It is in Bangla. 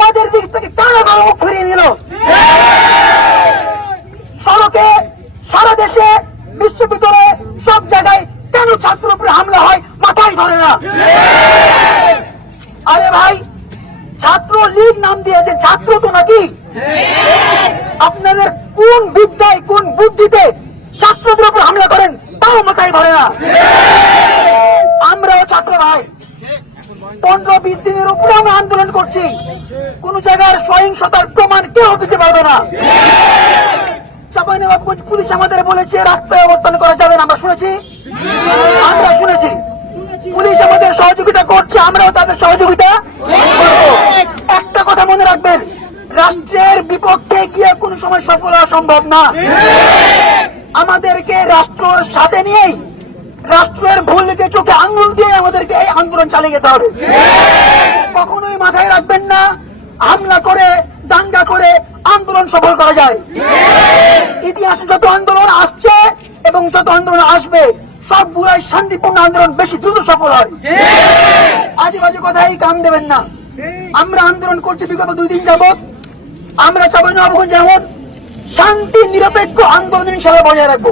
আমাদের দিক থেকে কারা কারও মুখ ফিরিয়ে নিল। সড়কে, সারা দেশে, বিশ্ববিদ্যালয়ে সব জায়গায় কেন ছাত্র উপরে হামলা হয় মাথায় ধরে না? আরে ভাই, ছাত্র লীগ নাম দিয়েছে, ছাত্র তো নাকি? আপনাদের কোন বিদ্যায়, কোন বুদ্ধিতে ছাত্রদের উপর হামলা করেন, তাও মাথায় ধরে না। পনেরো, বিশ দিনের উপরে আমরা আন্দোলন করছি। কোন জায়গার সহিংসতার প্রমাণ কেউ দিতে পারবে না। চাপাইনবাবগঞ্জ পুলিশ আমাদের বলেছে, রাস্তায় অবস্থান করা যাবে না। আমরা শুনেছি। আমরা শুনেছি। পুলিশ আমাদের সহযোগিতা করছে, আমরাও তাদের সহযোগিতা একটা কথা মনে রাখবেন, রাষ্ট্রের বিপক্ষে গিয়ে কোনো সময় সফল হওয়া সম্ভব না। আমাদেরকে রাষ্ট্রের সাথে নিয়েই রাষ্ট্রের ভুলকে চোখে আঙ্গুল দিয়ে আমাদেরকে এই আন্দোলন চালিয়ে যেতে হবে। কখনোই মাথায় রাখবেন না, হামলা করে, দাঙ্গা করে আন্দোলন সফল করা যায়। ইতিহাসে যত আন্দোলন আসছে এবং যত আন্দোলন আসবে, সব সবগুলাই শান্তিপূর্ণ আন্দোলন বেশি দ্রুত সফল হয়। আজে বাজে কথাই কান দেবেন না। আমরা আন্দোলন করছি বিগত দুই দিন যাবত আমরা চাপাই নবাবগঞ্জ যেমন শান্তি, নিরপেক্ষ আন্দোলন ইনশাল্লাহ বজায় রাখব।